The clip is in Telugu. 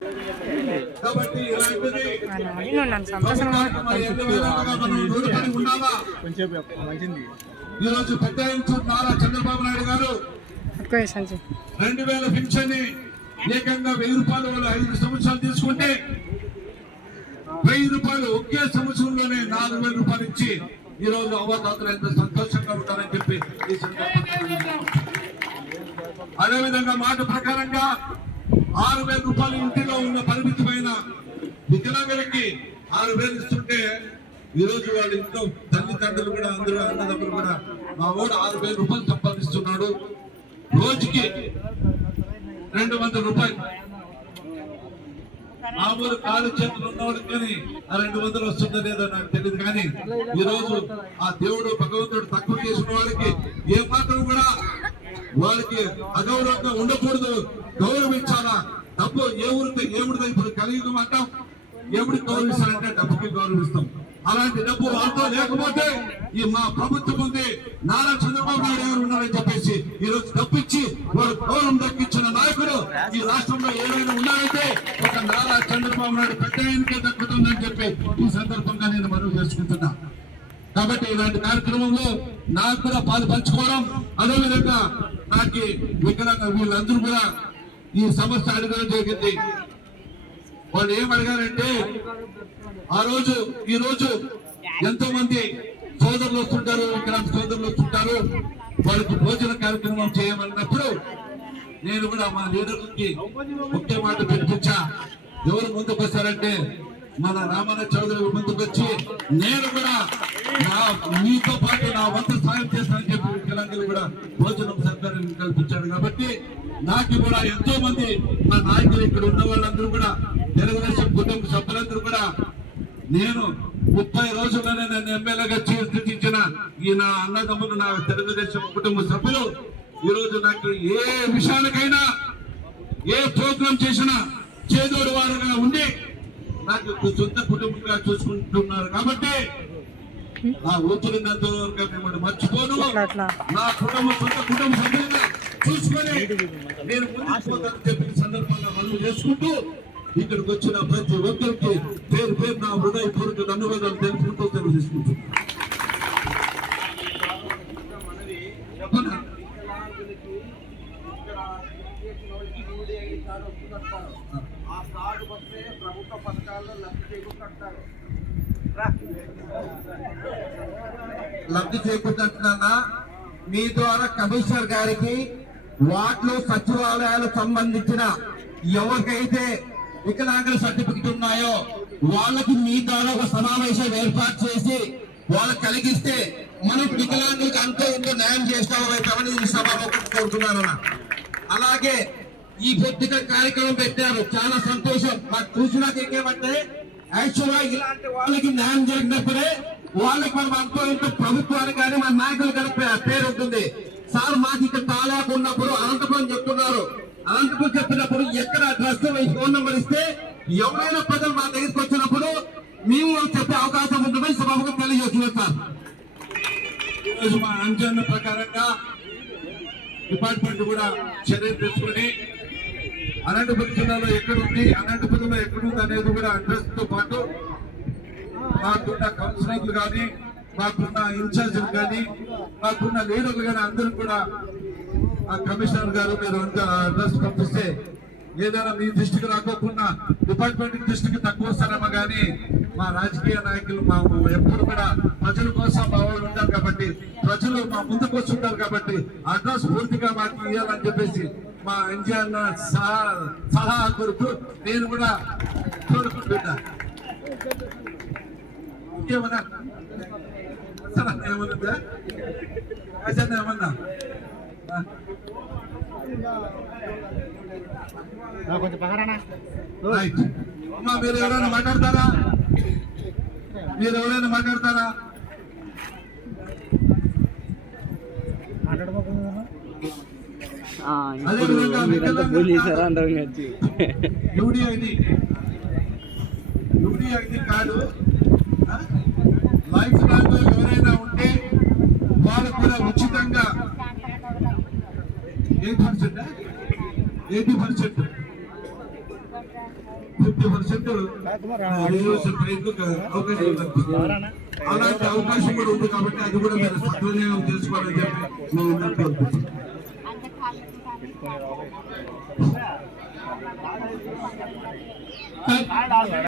కాబట్టి ఇలాంటిది ఈరోజు పెద్ద నారా చంద్రబాబు నాయుడు గారు 2000 పింఛన్ ఏకంగా 1000 రూపాయలు వాళ్ళు 5 సంవత్సరాలు తీసుకుంటే 1000 రూపాయలు ఒకే సంవత్సరంలోనే 4000 రూపాయలు ఇచ్చి ఈ రోజు అవతాతలు ఎంత సంతోషంగా ఉంటారని చెప్పి అదేవిధంగా మాట ప్రకారంగా 6000 రూపాయలు ఇంటిలో ఉన్న పరిమితమైన వికలాంగులకి 6000 ఇస్తుంటే ఈ రోజు వాళ్ళ ఇంట్లో తల్లిదండ్రులు కూడా అందరూ అన్నదమ్ములు కూడా మా వాడు 6000 రూపాయలు సంపాదిస్తున్నాడు, రోజుకి 200 రూపాయలు. మామూలు కాలు చేతులు ఉన్నవాడు కానీ ఆ 200 వస్తుందో లేదో నాకు తెలియదు. కానీ ఈ రోజు ఆ దేవుడు భగవంతుడు తక్కువ చేసిన వాళ్ళకి ఏ మాత్రం కూడా వాళ్ళకి అగౌరవంగా ఉండకూడదు, గౌరవించాలా. డబ్బు ఏ ఊరితో ఏముడితో ఇప్పుడు కలియుగం అంటాం, ఏముడికి గౌరవిస్తారంటే డబ్బుకి గౌరవిస్తాం. అలాంటి డబ్బు వాళ్ళతో లేకపోతే ఈ మా ప్రభుత్వం ఉంది, నారా చంద్రబాబు నాయుడు గారు ఉన్నారని చెప్పేసి ఈ రోజు డబ్బిచ్చి వారు గౌరవం దక్కించిన నాయకుడు ఈ రాష్ట్రంలో ఏమైనా ఉన్నారంటే ఒక నారా చంద్రబాబు నాయుడు పెద్ద ఆయనకే దక్కుతుందని చెప్పి ఈ సందర్భంగా నేను మనవి చేసుకుంటున్నా. కాబట్టి ఇలాంటి కార్యక్రమంలో నాకు కూడా పాలు పంచుకోవడం, అదేవిధంగా నాకు వికలాంగ వీళ్ళందరూ కూడా ఈ సమస్య అడగడం జరిగింది. వాళ్ళు ఏమడిగారంటే ఈ రోజు ఎంతో మంది సోదరులు వస్తుంటారు, వికలాంగ సోదరులు వస్తుంటారు, వాళ్ళకి భోజన కార్యక్రమం చేయమన్నప్పుడు నేను కూడా మా లీడర్లకి ఒకే మాట పిలిపించా. ఎవరు ముందుకు వస్తారంటే మన రామన్న చౌదరి ముందుకు వచ్చి నేను కూడా మీతో పాటు నా వంతు సాయం చేస్తానని చెప్పి వికలాంగులు కూడా భోజనం సౌకర్యం కల్పించాడు. కాబట్టి నాకు కూడా ఎంతో మంది మా నాయకులు ఇక్కడ ఉన్న వాళ్ళందరూ కూడా తెలుగుదేశం కుటుంబ సభ్యులందరూ కూడా నేను 30 రోజుల్లోనే నన్ను ఎమ్మెల్యేగా తీర్చిదిద్దిన ఈ నా అన్నదమ్ములు, నా తెలుగుదేశం కుటుంబ సభ్యులు ఈ రోజు నాకు ఏ విషయానికైనా ఏ ప్రోగ్రాం చేసినా చేదోడు వారుగా ఉండి నాకు సొంత కుటుంబంగా చూసుకుంటున్నారు. కాబట్టి నా ఊపిరినంత వరకు మిమ్మల్ని మర్చిపోను, నా సొంత కుటుంబ సభ్యులుగా చూసుకొని నేను ముందుకు చెప్పిన సందర్భంగా మనవి చేసుకుంటూ ఇక్కడికి వచ్చిన ప్రతి ఒక్కరికి పేరు పేరు నా హృదయపూర్వక ధన్యవాదాలు తెలుపుకుంటూ తెలియజేసుకుంటున్నాను. లబ్ధి చేకూరుతున్నా మీ ద్వారా కమిషనర్ గారికి వార్డులో సచివాలయాలకు సంబంధించిన ఎవరికైతే వికలాంగుల సర్టిఫికెట్ ఉన్నాయో వాళ్ళకి మీ ద్వారా ఒక సమావేశం ఏర్పాటు చేసి వాళ్ళకి కలిగిస్తే మనకు వికలాంగులకు అంతే ఇంతో న్యాయం చేస్తామని సభాముఖం కోరుతున్నారన్న. అలాగే ఈ పొద్దుక కార్యక్రమం పెట్టారు, చాలా సంతోషం. మాకు చూసినాక ఏమంటే యాక్చువల్గా ఇలాంటి వాళ్ళకి న్యాయం జరిగినప్పుడే వాళ్ళకి మనం అంతో ఇంతో ప్రభుత్వానికి కానీ మన నాయకులు కానీ పేరు ఉంటుంది. సార్ మాకు ఇక్కడ తాలాకు ఉన్నప్పుడు అనంతపురం చెప్తున్నారు, అనంతపురం చెప్పినప్పుడు ఎక్కడ అడ్రస్ ఫోన్ నెంబర్ ఇస్తే ఎవరైనా ప్రజలు మా దగ్గరికి వచ్చినప్పుడు మేము చెప్పే అవకాశం ఉంటుందని సభకు తెలియజేస్తున్నారు. సార్ ఈరోజు మా అంచనా ప్రకారంగా డిపార్ట్మెంట్ కూడా చర్యలు తీసుకుని అనంతపురం జిల్లాలో ఎక్కడుంది, అనంతపురంలో ఎక్కడుంది అనేది కూడా అడ్రస్ తో పాటు మాకున్న కౌన్సిలర్లు కానీ, మాకున్న ఇన్ఛార్జీలు కానీ, మాకున్న లీడర్లు కానీ అందరూ కూడా ఆ కమిషనర్ గారు మీరు అడ్రస్ పంపిస్తే ఏదైనా మీ దృష్టికి రాకోకుండా డిపార్ట్మెంట్ దృష్టికి తక్కువ వస్తారేమో కానీ మా రాజకీయ నాయకులు మా ఎప్పుడు కూడా ప్రజల కోసం మా వాళ్ళు ఉంటారు కాబట్టి, ప్రజలు మా ముందుకు వస్తుంటారు కాబట్టి అడ్రస్ పూర్తిగా మాకు ఇవ్వాలని చెప్పేసి మా ఎన్జిఆర్ సలహా కొరకు నేను కూడా కోరుకుంటున్నా. ఇంకేమన్నా ఏమన్నా ఏమన్నా అమ్మా మీరు ఎవరైనా మాట్లాడతారా? యూడిఐడి కార్డు లైఫ్ లాంగ్ ఎవరైనా ఉంటే వాళ్ళు కూడా ఉచితంగా 80% 50% రిజర్వేషన్ రైతులకు అవకాశం కల్పిస్తారు. అలాంటి అవకాశం కూడా ఉంది కాబట్టి అది కూడా మీరు సద్వినియోగం చేసుకోవాలని చెప్పి నేను కోరుకుంటున్నాను.